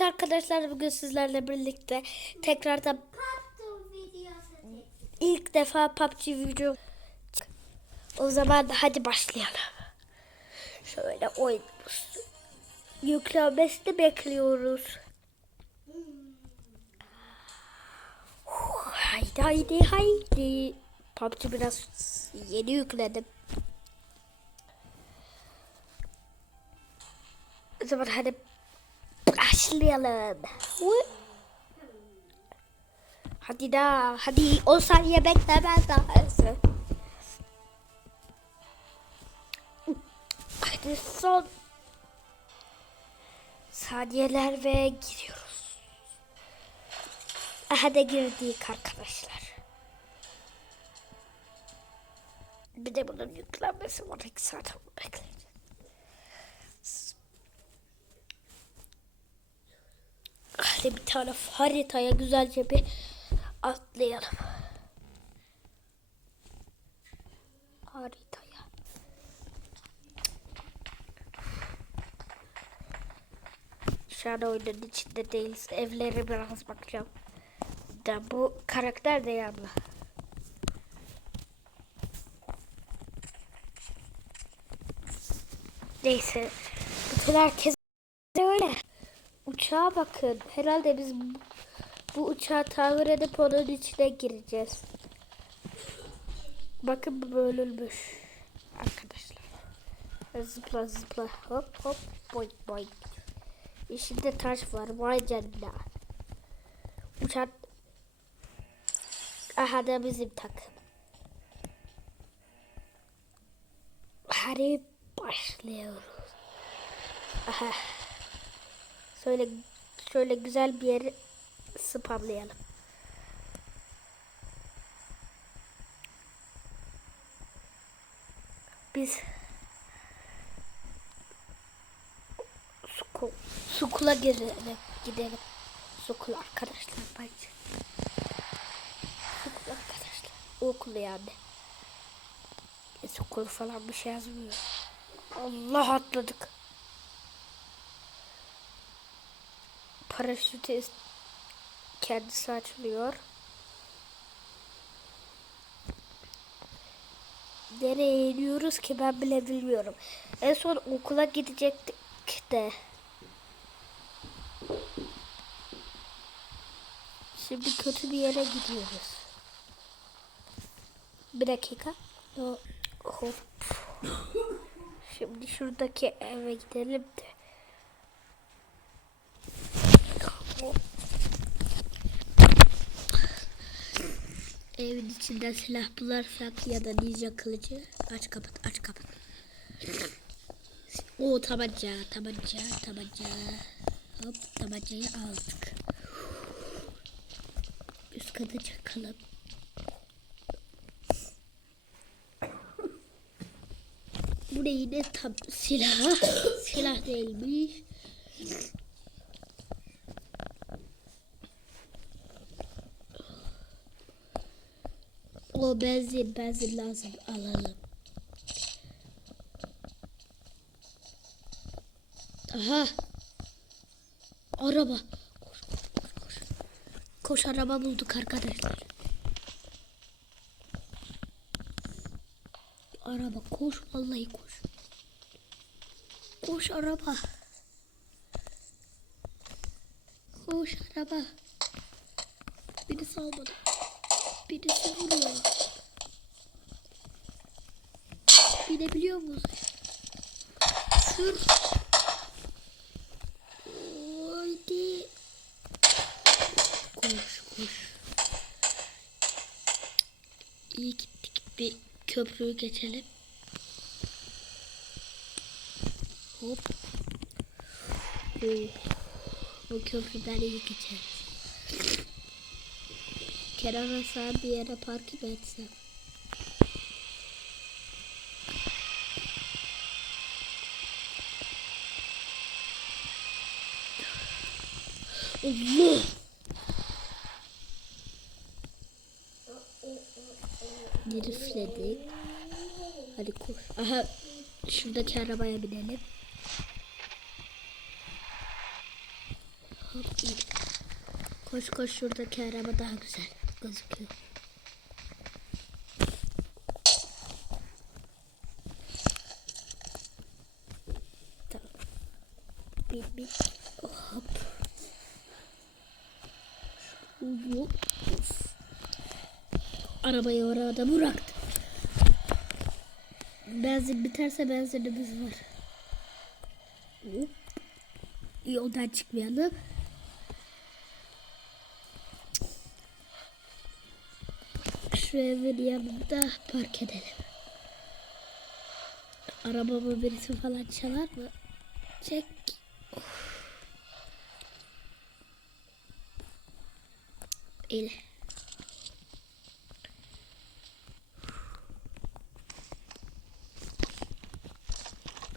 Evet arkadaşlar bugün sizlerle birlikte tekrardan ilk defa PUBG video o zaman hadi başlayalım. Şöyle oyunumuz yüklenmesini bekliyoruz. Haydi haydi haydi. PUBG biraz yeni yükledim. O zaman hadi başlayalım. Hadi daha, hadi 10 saniye bekle ben daha. Hadi son saniyeler ve giriyoruz. Aha da girdik arkadaşlar. Bir de bunun yüklenmesi var. 2 saat bekleyeceğiz. Hadi bir tane haritaya güzelce bir atlayalım. Haritaya. An oyunun içinde değiliz. Evlere biraz bakacağım. Da bu karakter de yanlı. Neyse. Bütün herkes. Uçağa bakın. Herhalde biz bu, uçağı tamir edip onun içine gireceğiz. Bakın bu bölünmüş. Arkadaşlar. Zıpla zıpla. Hop hop. Boy boy. İçinde taş var. Vay canına. Uçak. Aha da bizim takım. Hadi başlıyoruz. Aha. Şöyle şöyle güzel bir yeri spamlayalım. Biz Sukul, Sukula gidelim. Gidelim. Sukul arkadaşlar bence. Sukul arkadaşlar. Okul yani. E, Sukul falan bir şey yazmıyor. Allah atladık. Paraşütü kendisi açılıyor. Nereye iniyoruz ki ben bile bilmiyorum. En son okula gidecektik de. Şimdi kötü bir yere gidiyoruz. Bir dakika. Hop. Şimdi şuradaki eve gidelim de. Evin içinden silah bularsak ya da ninja kılıcı aç kapat aç kapat. O tabanca tabanca tabanca. Hop tabancayı aldık. Üst kata çakalım. Bu ne tam silah. silah değilmiş. O benzin, benzin lazım alalım. Aha. Araba. Koş, koş, koş. Koş araba bulduk arkadaşlar. Araba koş vallahi koş. Koş araba. Koş araba. Beni salmadı. Birisi vuruyor. Binebiliyor muyuz? Sür. Haydi. Koş koş. İyi gittik. Bir köprüyü geçelim. Hop. Oo. Bu köprüden iyi geçeriz. Kenara sağ bir yere park etsem. Allah! Herifledik. Hadi koş. Aha şuradaki arabaya binelim. Hop. Koş koş şuradaki araba daha güzel gözüküyor. Tamam. Bin bin. Hop. Of. Arabayı orada bıraktım. Benzin biterse benzinimiz var. Hop. Yoldan çıkmayalım. Şu evin yanında park edelim. Arabamı birisi falan çalar mı? Çek. Of.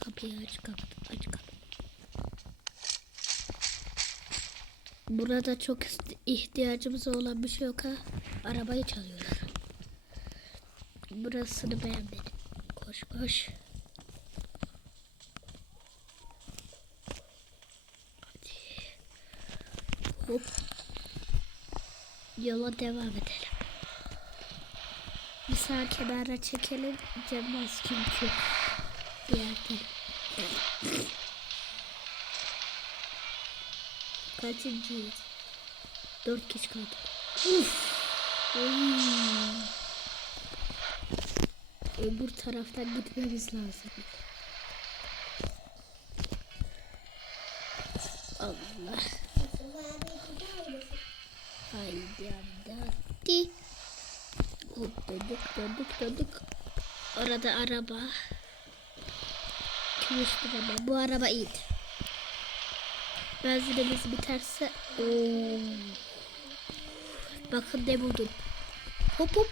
Kapıyı aç kapat aç kapat. Burada çok ihtiyacımız olan bir şey yok ha. Arabayı çalıyorlar. Burasını beğenmedim. Koş koş. Hadi. Hop. Yola devam edelim. Bir sağ kenara çekelim. Cemaz çünkü. Bir yerde. Kaçıncıyız? Dört kişi kaldı. Uf. Oy. Öbür taraftan gitmemiz lazım. Allah. Haydi hadi. Hop döndük döndük döndük. Orada araba. Kümüşlü araba. Bu araba iyiydi. Benzinimiz biterse Oo. Bakın ne buldum. Hop hop.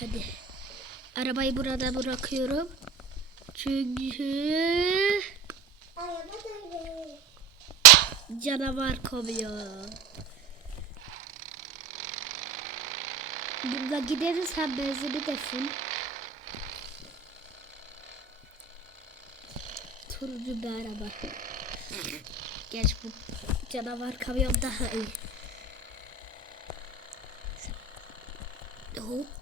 Hadi. Arabayı burada bırakıyorum. Çünkü canavar kovuyor. Burada gideriz hem benzini de full. Turuncu bir araba. Geç bu canavar kamyon daha iyi. Hop.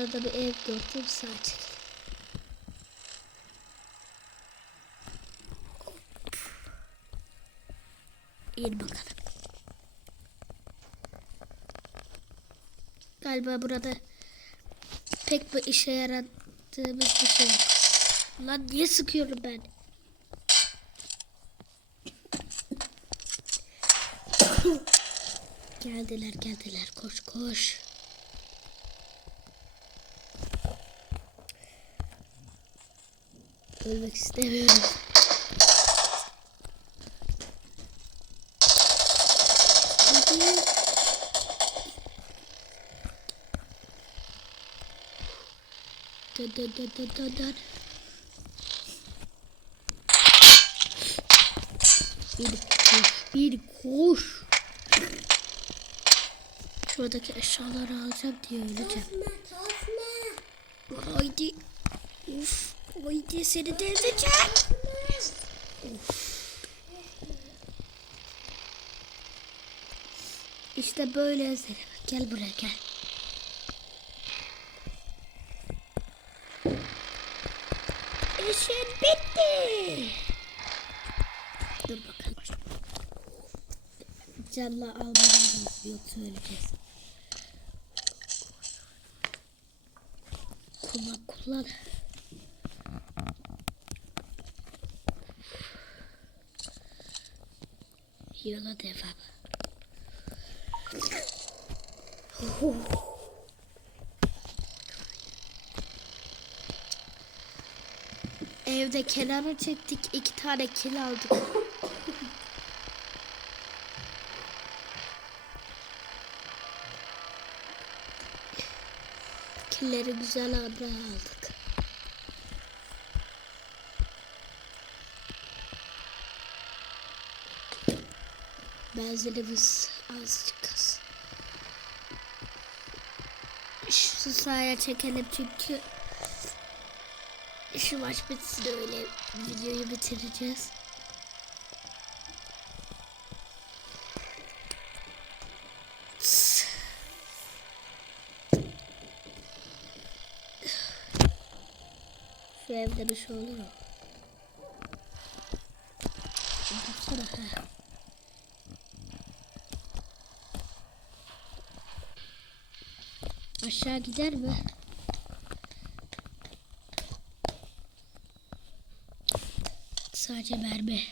Şurada bir ev gördüm sağ çek. İn bakalım. Galiba burada pek bir işe yaradığımız bir şey yok. Lan niye sıkıyorum ben? geldiler geldiler koş koş. Ölmek istemiyorum. Dön dön dön dön dön. Bir koş, bir koş. Şuradaki eşyaları alacağım diye öleceğim. Haydi. Uf. Haydi seni de ezeceğim. İşte böyle ezerim. Gel buraya gel. İşin bitti. Dur bakalım. Canla almadan lazım yoksa öleceğiz. Kullan kullan. Yola devam. Evde kenara çektik. iki tane kil aldık. Killeri güzel aldık. Benzinimiz azıcık az. Şu sahaya çekelim çünkü şu maç bitsin öyle videoyu bitireceğiz. Şu evde bir şey olur mu? Baksana Aşağı gider mi? Sadece mermi.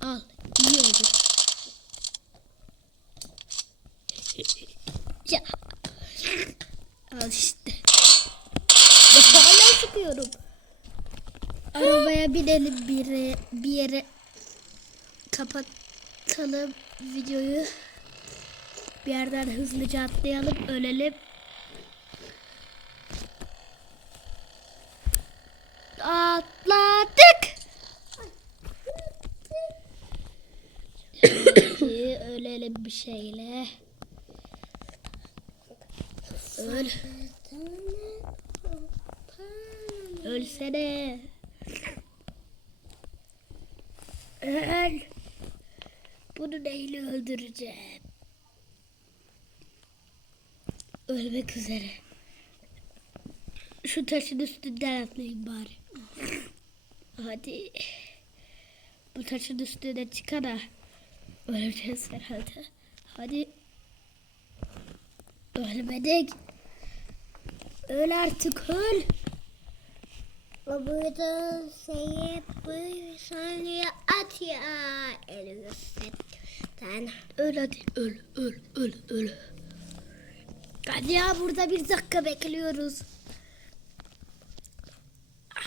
Al. iyi oldu. Ya. Al işte. Hala sıkıyorum. Arabaya binelim bir yere, bir yere kapatalım videoyu. Bir yerden hızlıca atlayalım, ölelim. Atladık. Ölelim bir şeyle. Öl. Ölsene. Öl. Bunu neyle öldüreceğim? Ölmek üzere. Şu taşın üstünden atlayayım bari. Hadi. Bu taşın üstüne çıkana. Öleceğiz herhalde. Hadi. Ölmedik. Öl artık öl. Burada şeyi bir saniye at ya. Elimizden. Öl hadi. Öl öl öl öl. Hadi ya burada bir dakika bekliyoruz.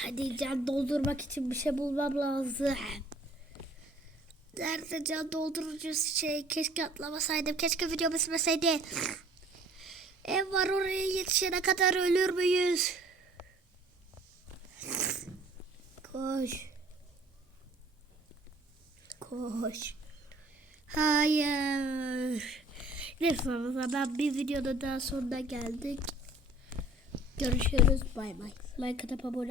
Hadi can doldurmak için bir şey bulmam lazım. Nerede can doldurucu şey? Keşke atlamasaydım. Keşke video bitmeseydi. Ev var oraya yetişene kadar ölür müyüz? Koş. Koş. Hayır. Neyse o zaman bir videoda daha sonuna geldik. Görüşürüz. Bay bay. Like atıp abone